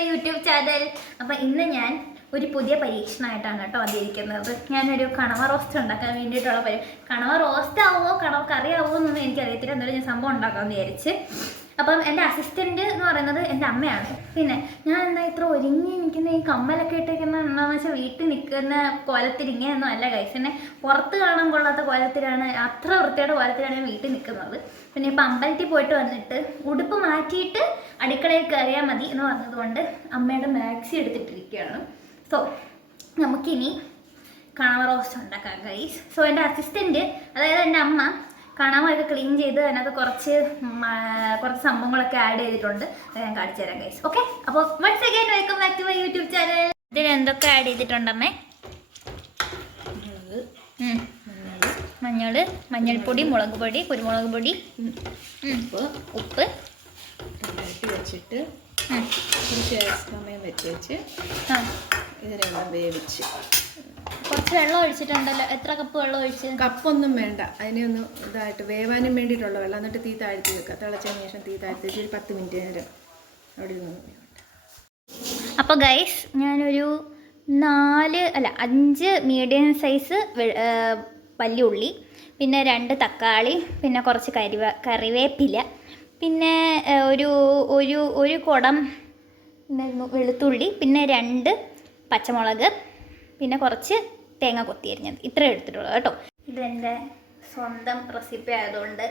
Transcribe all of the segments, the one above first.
My YouTube channel. അപ്പോൾ ഇന്ന് ഞാൻ ഒരു പുതിയ പരീക്ഷണമായിട്ടാണ് കേട്ടോ വന്നിരിക്കുന്നത്. ഞാനൊരു കണവ റോസ്റ്റ് ഉണ്ടാക്കാൻ വേണ്ടിയിട്ടുള്ള കണവ റോസ്റ്റ് ആവുമോ കണവ കറി ആവുമോ എന്നൊന്നും എനിക്കറിയത്തില്ല. എന്തായാലും ഞാൻ സംഭവം ഉണ്ടാക്കാമെന്ന് വിചാരിച്ച്. അപ്പം എൻ്റെ അസിസ്റ്റൻറ്റ് എന്ന് പറയുന്നത് എൻ്റെ അമ്മയാണ്. പിന്നെ ഞാൻ എന്താ ഇത്ര ഒരുങ്ങി നിൽക്കുന്ന ഈ കമ്മലൊക്കെ ഇട്ടേക്കുന്ന എന്താണെന്ന് വെച്ചാൽ വീട്ടിൽ നിൽക്കുന്ന കോലത്തിരിങ്ങയൊന്നും അല്ല ഗൈസ്. എന്നെ പുറത്ത് കാണാൻ കൊള്ളാത്ത കോലത്തിലാണ്, അത്ര വൃത്തിയുടെ കോലത്തിലാണ് ഞാൻ വീട്ടിൽ നിൽക്കുന്നത്. പിന്നെ ഇപ്പം അമ്പലത്തിൽ പോയിട്ട് വന്നിട്ട് ഉടുപ്പ് മാറ്റിയിട്ട് അടുക്കളയിൽ കയറിയാൽ മതി എന്ന് പറഞ്ഞതുകൊണ്ട് അമ്മയുടെ മാക്സി എടുത്തിട്ടിരിക്കുകയാണ്. സോ നമുക്കിനി കണവ റോസ്റ്റ് ഉണ്ടാക്കാം ഗൈസ്. സോ എൻ്റെ അസിസ്റ്റൻറ്റ്, അതായത് എൻ്റെ അമ്മ കണവയൊക്കെ ക്ലീൻ ചെയ്ത് അതിനകത്ത് കുറച്ച് സംഭവങ്ങളൊക്കെ ആഡ് ചെയ്തിട്ടുണ്ട്. അത് ഞാൻ കാണിച്ചു തരാം ഗൈസ്. ഓക്കെ, അപ്പോൾ once again welcome back to my YouTube channel. ഇതിൽ എന്തൊക്കെ ആഡ് ചെയ്തിട്ടുണ്ടമ്മേ? മഞ്ഞൾപ്പൊടി, മുളക് പൊടി, കുരുമുളക് പൊടി, ഉപ്പ് വെച്ചിട്ട് സമയം വെച്ച് ഇതിനെല്ലാം വേവിച്ച് കുറച്ച് വെള്ളം ഒഴിച്ചിട്ടുണ്ടല്ലോ. എത്ര കപ്പ് വെള്ളം ഒഴിച്ച്? കപ്പൊന്നും വേണ്ട, അതിനെ ഒന്ന് ഇതായിട്ട് വേവാനും വേണ്ടിയിട്ടുള്ള വെള്ളം. എന്നിട്ട് തീ താഴ്ത്തി വെക്കുക. തിളച്ചതിന് ശേഷം തീ താഴ്ത്തി വെച്ച് ഒരു 10 മിനിറ്റ് നേരം അവിടെ നിന്ന്. അപ്പോൾ ഗൈസ് ഞാനൊരു 5 മീഡിയം സൈസ് വലിയ ഉള്ളി, പിന്നെ 2 തക്കാളി, പിന്നെ കുറച്ച് കറിവേപ്പില, പിന്നെ ഒരു കുടം വെളുത്തുള്ളി, പിന്നെ 2 പച്ചമുളക്, പിന്നെ കുറച്ച് തേങ്ങ കൊത്തിയരിഞ്ഞത്. ഇത്ര എടുത്തിട്ടുള്ളൂ കേട്ടോ. ഇതെൻ്റെ സ്വന്തം റെസിപ്പി ആയതുകൊണ്ട്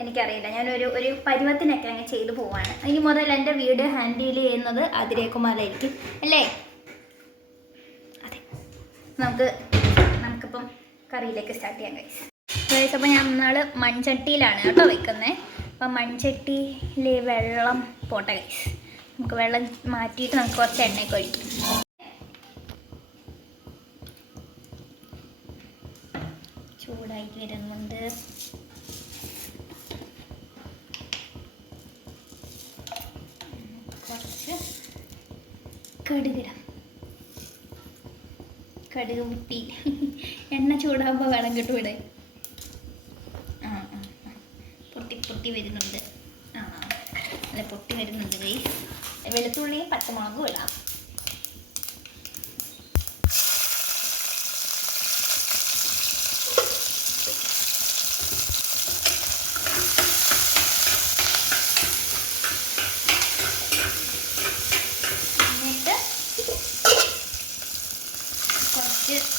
എനിക്കറിയില്ല, ഞാനൊരു പരുവത്തിനൊക്കെ അങ്ങ് ചെയ്തു പോവാണ്. ഇനി മുതൽ എൻ്റെ വീഡിയോ ഹാൻഡിൽ ചെയ്യുന്നത് അതിരേക്കുമാരായിരിക്കും അല്ലേ? അതെ, നമുക്കിപ്പം കറിയിലേക്ക് സ്റ്റാർട്ട് ചെയ്യാം ഗൈസ്. അപ്പോൾ ഞാൻ മൺചട്ടിയിലാണ് കേട്ടോ വെക്കുന്നത്. അപ്പം മൺചട്ടിയിൽ വെള്ളം പോട്ടെ ഗൈസ്. നമുക്ക് വെള്ളം മാറ്റിയിട്ട് നമുക്ക് കുറച്ച് എണ്ണയൊക്കെ ഒഴിക്കും. ചൂടായിട്ട് വരുന്നുണ്ട്. കുറച്ച് കടുക് മുട്ടി എണ്ണ ചൂടാകുമ്പോൾ വെള്ളം കിട്ടൂടെ? പൊട്ടി വരുന്നുണ്ട്. അല്ല, പൊട്ടി വരുന്നുണ്ട് ഗൈസ്. വെളുത്തുള്ളിയും പച്ചമുളകും ഇടാം.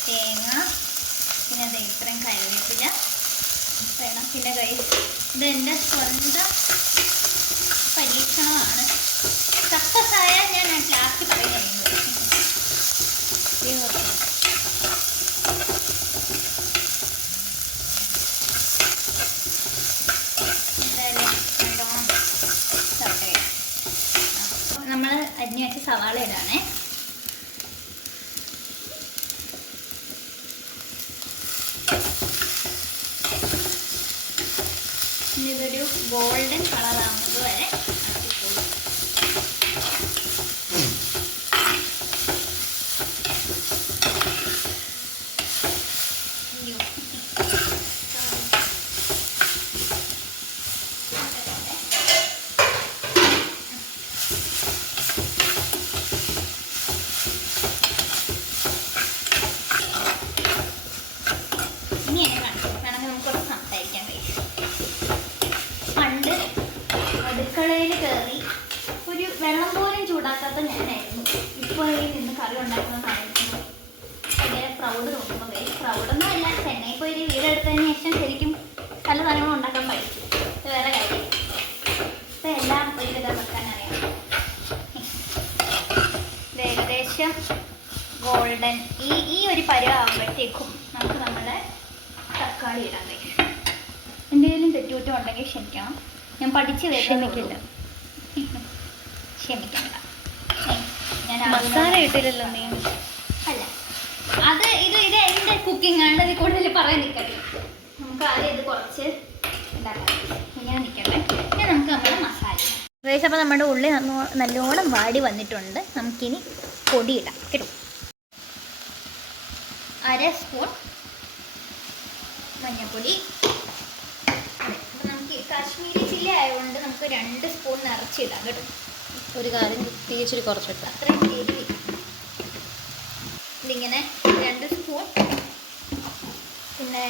തേങ്ങ, പിന്നെ അത് ഇത്രയും കറിവേപ്പില വേണം. പിന്നെ ഗൈസ്, ഇത് എൻ്റെ സ്വന്തം പരീക്ഷണമാണ്. സക്സസ് ആയാൽ ഞാൻ ലാസ്റ്റ് പറയുന്നത്. എന്തായാലും നമ്മൾ അരിഞ്ഞു വെച്ച സവാള ഇടാണേ. ഇതൊരു ഗോൾഡൻ കളറാകുന്നത് വരെ ഇളക്കിക്കോളും. ഇനി വേണമെങ്കിൽ നമുക്കൊന്ന് സംസാരിക്കാൻ കഴിയും. അടുക്കളയിൽ കയറി ഒരു വെള്ളം പോലും ചൂടാക്കാത്ത ഞാനായിരുന്നു. ഇപ്പോൾ ഈ നിന്ന് കറി ഉണ്ടാക്കുന്ന സമയത്ത് ഭയങ്കര പ്രൗഡ് തോന്നുന്നു. പ്രൗഡൊന്നും അല്ല, ചെന്നൈ പോയി ഒരു വീടെടുത്തതിന് ശേഷം ശരിക്കും പല സാധനങ്ങളും ഉണ്ടാക്കാൻ പഠിച്ചു. ഇത് വേറെ കാര്യം. ഇപ്പം എല്ലാം ഒരുവിധം വെക്കാൻ അറിയാം. ഇത് ഏകദേശം ഗോൾഡൻ ഈ ഒരു പരുവാകുമ്പോഴത്തേക്കും നമുക്ക് നമ്മുടെ തക്കാളി ഇടാൻ കഴിയും. എന്തെങ്കിലും തെറ്റുകുറ്റം ഉണ്ടെങ്കിൽ ക്ഷമിക്കണം, ഞാൻ പഠിച്ച് ക്ഷമിക്കില്ല. ക്ഷമിക്കണ്ട, ഞാൻ മസാല ഇട്ടില്ലല്ലോ നീ. അല്ല, ഇത് എൻ്റെ കുക്കിംഗ് ആണ്. ഇത് കൂടുതൽ പറയാൻ നിൽക്കട്ടെ. നമുക്ക് ആദ്യം ഇത് കുറച്ച് ഉണ്ടാക്കാം. ഇങ്ങനെ നിൽക്കട്ടെ. ഇനി നമുക്ക് നമ്മുടെ മസാല. അപ്പോൾ നമ്മുടെ ഉള്ളി നല്ലോണം വാടി വന്നിട്ടുണ്ട്. നമുക്കിനി പൊടി ഇടാം കേട്ടോ. 1/2 സ്പൂൺ മഞ്ഞൾപ്പൊടി. നമുക്ക് കാശ്മീരി ചില്ലി ആയതുകൊണ്ട് നമുക്ക് 2 സ്പൂൺ നിറച്ചിടാം കേട്ടോ. ഒരു കാര്യം തീ ഇച്ചിരി കുറച്ചിട്ട് അത്രയും എരിവ്. ഇതിങ്ങനെ 2 സ്പൂൺ, പിന്നെ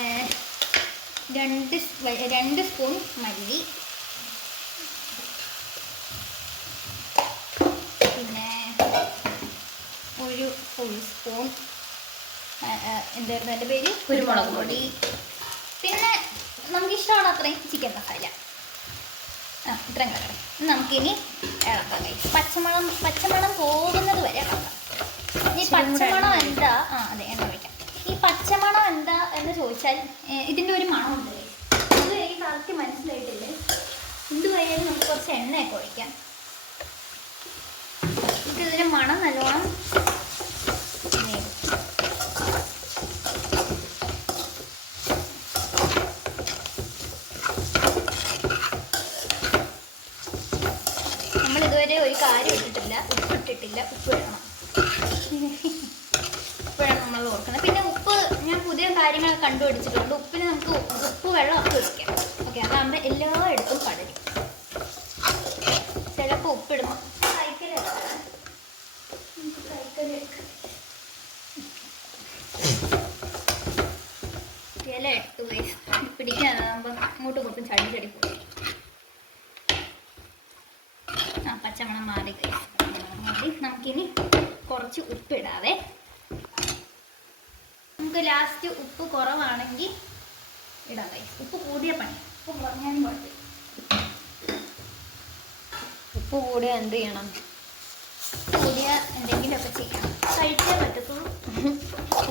2 സ്പൂൺ മല്ലി, പിന്നെ 1 ഫുൾ സ്പൂൺ എന്തായിരുന്നു എൻ്റെ പേര്, കുരുമുളക് പൊടി, പിന്നെ നമുക്കിഷ്ടമാണ് അത്രയും ചിക്കൻ മസാല. ഇത്രയും കളർ. നമുക്കിനി ഇളക്കാം. പച്ചമണം പോകുന്നത് വരെ ഇളക്കാം. ഈ പച്ചമണം എന്താ, അതെ, എണ്ണ ഒഴിക്കാം. ഈ പച്ചമണം എന്താ എന്ന് ചോദിച്ചാൽ ഇതിൻ്റെ ഒരു മണമുണ്ട്. ഇത് എനിക്ക് കറക്റ്റ് മനസ്സിലായിട്ടില്ല. എന്തുവായാലും നമുക്ക് കുറച്ച് എണ്ണയൊക്കെ ഒഴിക്കാം. ഇതിൻ്റെ മണം നല്ലോണം നമ്മളിതുവരെ ഒരു കാര്യം ഇട്ടിട്ടില്ല, ഉപ്പിട്ടിട്ടില്ല. ഉപ്പ് ഇടണം, ഇപ്പോഴാണ് നമ്മൾ ഓർക്കുന്നത്. പിന്നെ ഉപ്പ് ഞാൻ പുതിയ കാര്യങ്ങൾ കണ്ടുപിടിച്ചിട്ടുണ്ട്. ഉപ്പിന് നമുക്ക് ഉപ്പ് വെള്ളം ഒക്കെ ഒഴിക്കാം. ഓക്കെ, അതാകുമ്പോൾ എല്ലായിടത്തും പടരും. ചിലപ്പോൾ ഉപ്പിടുമ്പോൾ ഇല ഇട്ട് പിടിക്കാനാകുമ്പോൾ അങ്ങോട്ടും ഇങ്ങോട്ടും ചടി പോകും. പച്ചമണം മാറി നമുക്കിനി കുറച്ച് ഉപ്പിടാവേ. നമുക്ക് ലാസ്റ്റ് ഉപ്പ് കുറവാണെങ്കിൽ ഇടാം ഗൈസ്. ഉപ്പ് കൂടിയ പണി, ഉപ്പ് കുറഞ്ഞാലും കുഴപ്പമില്ല. ഉപ്പ് കൂടിയാൽ എന്ത് ചെയ്യണം? കൂടിയ എന്തെങ്കിലുമൊക്കെ ചെയ്യണം, കഴിച്ചേ പറ്റത്തുള്ളൂ.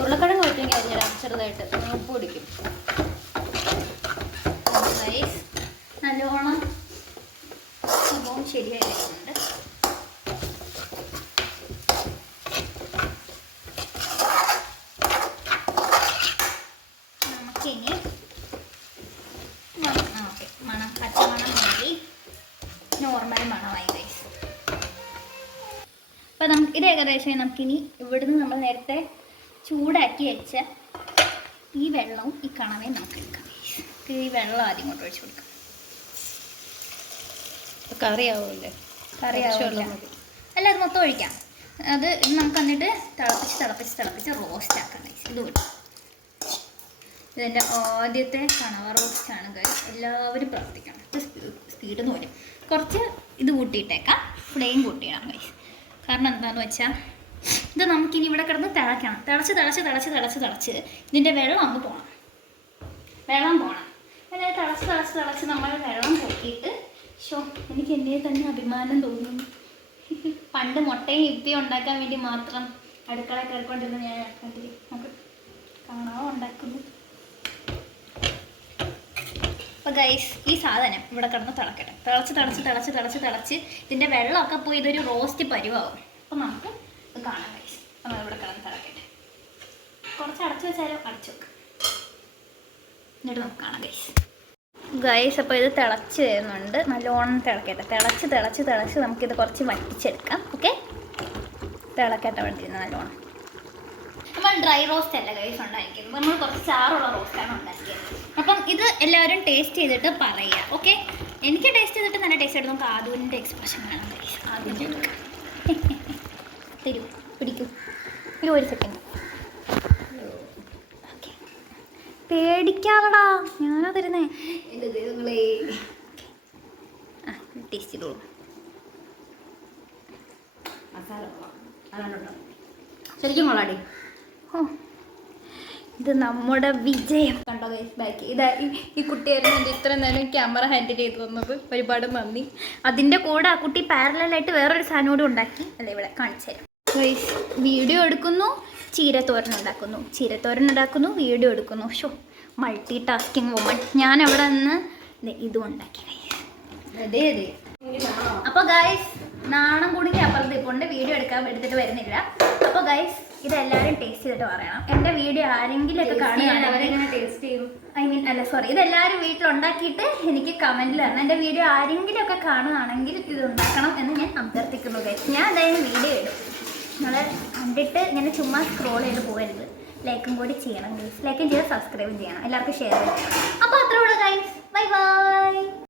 ഉരുളക്കിഴങ്ങ് വെച്ചെങ്കിൽ അരിഞ്ഞിടാം ചെറുതായിട്ട്, ഉപ്പ് പിടിക്കും. ഗൈസ് നല്ലോണം സംഭവം ശരിയായി വരുന്നുണ്ട്. നമുക്കിനി ഓക്കെ, പച്ചമണം മാറി നോർമൽ മണമായി ഗൈസ്. അപ്പോൾ ഇത് ഏകദേശം നമുക്കിനി ഇവിടുന്ന് നമ്മൾ നേരത്തെ ചൂടാക്കി വെച്ച ഈ വെള്ളവും ഈ കണവയും നമുക്ക് എടുക്കാം. ഈ വെള്ളം ആദ്യം കൊണ്ട് ഒഴിച്ചു കൊടുക്കാം. കറിയാവൂല്ലേ? കറിയാവില്ല, അല്ല അത് മൊത്തം ഒഴിക്കാം. അത് നമുക്ക് എന്നിട്ട് തിളപ്പിച്ച് റോസ്റ്റ് ആക്കാം ഗൈസ്. ഇത് കൂടി ഇതിൻ്റെ ആദ്യത്തെ കണവ റോസ്റ്റാണ് ഗൈസ്. എല്ലാവരും പ്രവർത്തിക്കണം. സ്പീഡ് എന്ന് പറയും. കുറച്ച് ഇത് കൂട്ടിയിട്ടേക്കാം, ഫ്ലെയിം കൂട്ടിയിടാം ഗൈസ്. കാരണം എന്താണെന്ന് വെച്ചാൽ ഇത് നമുക്കിനി ഇവിടെ കിടന്ന് തിളയ്ക്കണം. തിളച്ച് ഇതിൻ്റെ വെള്ളം അങ്ങ് പോകണം. അതായത് തിളച്ച് നമ്മൾ വെള്ളം പൊക്കിയിട്ട് എനിക്ക് എന്നെ തന്നെ അഭിമാനം തോന്നുന്നു. പണ്ട് മുട്ടയും ഇപ്പിയും ഉണ്ടാക്കാൻ വേണ്ടി മാത്രം അടുക്കള കയറിക്കൊണ്ടിരുന്ന ഞാൻ നമുക്ക് കാണാൻ ഉണ്ടാക്കുന്നു. അപ്പോൾ ഗൈസ് ഈ സാധനം ഇവിടെ കിടന്ന് തിളക്കട്ടെ. തിളച്ച് ഇതിൻ്റെ വെള്ളമൊക്കെ പോയി ഇതൊരു റോസ്റ്റ് പരുവാകും. അപ്പോൾ നമുക്ക് ഇത് കാണാം ഗൈസ്. നമ്മൾ ഇവിടെ കിടന്ന് തിളക്കട്ടെ. കുറച്ച് അടച്ചു വെച്ചാലും അടച്ചു വെക്കാം, എന്നിട്ട് നമുക്ക് കാണാം ഗൈസ്. അപ്പോൾ ഇത് തിളച്ച് വരുന്നുണ്ട്. നല്ലോണം തിളക്കട്ടെ. തിളച്ച് നമുക്കിത് കുറച്ച് വറ്റിച്ചെടുക്കാം. ഓക്കെ, തിളക്കട്ടെ വേണ്ടിയിരുന്നത് നല്ലോണം. നമ്മൾ ഡ്രൈ റോസ്റ്റ് അല്ല ഗൈസ് ഉണ്ടാക്കിയത്, നമ്മൾ കുറച്ച് ചാറുള്ള റോസ്റ്റാണ് ഉണ്ടാക്കിയത്. അപ്പം ഇത് എല്ലാവരും ടേസ്റ്റ് ചെയ്തിട്ട് പറയുക. ഓക്കെ, എനിക്ക് ടേസ്റ്റ് ചെയ്തിട്ട് നല്ല ടേസ്റ്റ് ആയിട്ട് നമുക്ക് ആദൂരിൻ്റെ എക്സ്പ്രഷൻ വേണം ഗൈസ്. ആദ്യം തരൂ, പിടിക്കൂ, ഒരു സെക്കൻഡ്. പേടിക്കാവടാ, ഞാനാ തരുന്നേ. എൻ്റെ ദൈവങ്ങളെ, ടേസ്റ്റ് ചെയ്തോളൂ. ശരിക്കും കൊള്ളാടി. ഓ, ഇത് നമ്മുടെ വിജയം. കണ്ടോ ഗൈസ്, ബാക്കി ഇതാ ഈ കുട്ടിയായിരുന്നു എൻ്റെ ഇത്ര നേരം ക്യാമറ ഹാൻഡിൽ ചെയ്ത് തന്നത്. ഒരുപാട് നന്ദി. അതിൻ്റെ കൂടെ ആ കുട്ടി പാരലായിട്ട് വേറൊരു സാധനം കൂടി ഉണ്ടാക്കി. അല്ലേ, ഇവിടെ കാണിച്ചു തരാം ഗൈസ്. വീഡിയോ എടുക്കുന്നു, ചീരത്തോരൻ ഉണ്ടാക്കുന്നു, വീഡിയോ എടുക്കുന്നു. Multi tasking woman. ഞാൻ അവിടെ നിന്ന് ഇതും ഉണ്ടാക്കി ഗൈസ്. അപ്പോൾ ഗൈസ് നാണം കുടുങ്ങി അപ്പുറത്ത് ഇപ്പോൾ വീഡിയോ എടുത്തിട്ട് വരുന്നില്ല. അപ്പോൾ ഗൈസ് ഇതെല്ലാവരും ടേസ്റ്റ് ചെയ്തിട്ട് പറയണം. എൻ്റെ വീഡിയോ ആരെങ്കിലും ഒക്കെ കാണുകയാണെങ്കിൽ ടേസ്റ്റ് ചെയ്യും, ഇതെല്ലാവരും വീട്ടിലുണ്ടാക്കിയിട്ട് എനിക്ക് കമൻറ്റിൽ തരണം. എൻ്റെ വീഡിയോ ആരെങ്കിലും ഒക്കെ കാണുകയാണെങ്കിൽ ഇത് ഉണ്ടാക്കണം എന്ന് ഞാൻ അഭ്യർത്ഥിക്കുന്നു ഗൈസ്. ഞാൻ എന്തായാലും വീഡിയോ ഇടും. നിങ്ങൾ കണ്ടിട്ട് ഇങ്ങനെ ചുമ്മാ സ്ക്രോൾ ചെയ്ത് പോകരുത്. ലൈക്കും കൂടി ചെയ്യണം ഗൈസ്. ലൈക്കും ചെയ്ത് സബ്സ്ക്രൈബ് ചെയ്യണം, എല്ലാവർക്കും ഷെയർ ചെയ്യണം. അപ്പോൾ അത്രേ ഉള്ളൂ ഗൈസ്. Bye bye.